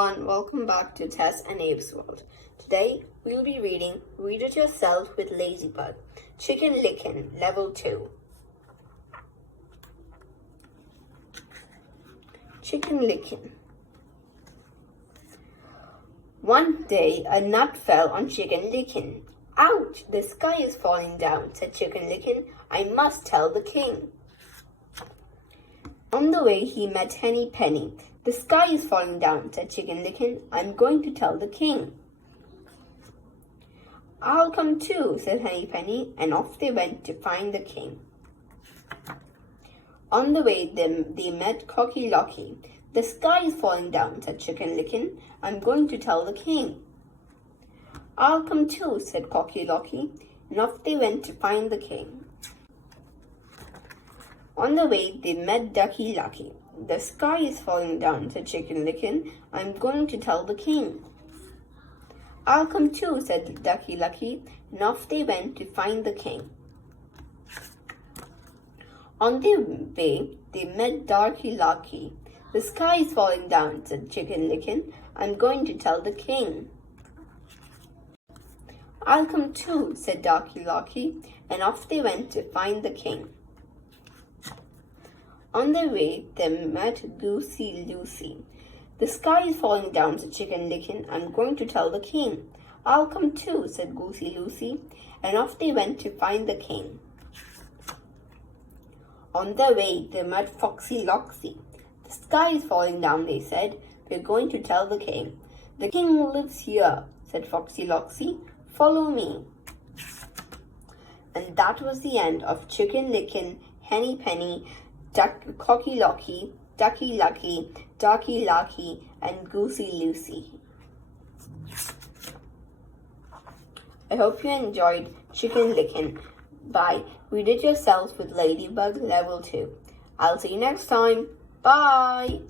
everyone, welcome back to Tes and Abes World. Today we'll be reading Read It Yourself with Ladybird, Chicken Licken, Level 2. Chicken Licken. One day a nut fell on Chicken Licken. Ouch! The sky is falling down, said Chicken Licken. I must tell the king. On the way he met Henny Penny. The sky is falling down, said Chicken Licken. I'm going to tell the king. I'll come too, said Henny Penny, and off they went to find the king. On the way they met Cocky Locky. The sky is falling down, said Chicken Licken. I'm going to tell the king. I'll come too, said Cocky Locky, and off they went to find the king. On the way they met Ducky Lucky. The sky is falling down, said Chicken Licken. I'm going to tell the king. I'll come too, said Ducky Lucky, and off they went to find the king. On their way, they met Darky Lucky. The sky is falling down, said Chicken Licken. I'm going to tell the king. I'll come too, said Darky Lucky, and off they went to find the king. On their way, they met Goosey Lucy. The sky is falling down, said Chicken Licken. I'm going to tell the king. I'll come too, said Goosey Lucy, and off they went to find the king. On their way, they met Foxy Loxy. The sky is falling down, they said. We're going to tell the king. The king lives here, said Foxy Loxy. Follow me. And that was the end of Chicken Licken, Henny Penny, Cocky Locky, Ducky Lucky, Darky Lucky, and Goosey Lucy. I hope you enjoyed Chicken Licken by Read It Yourself with Ladybird Level 2. I'll see you next time. Bye!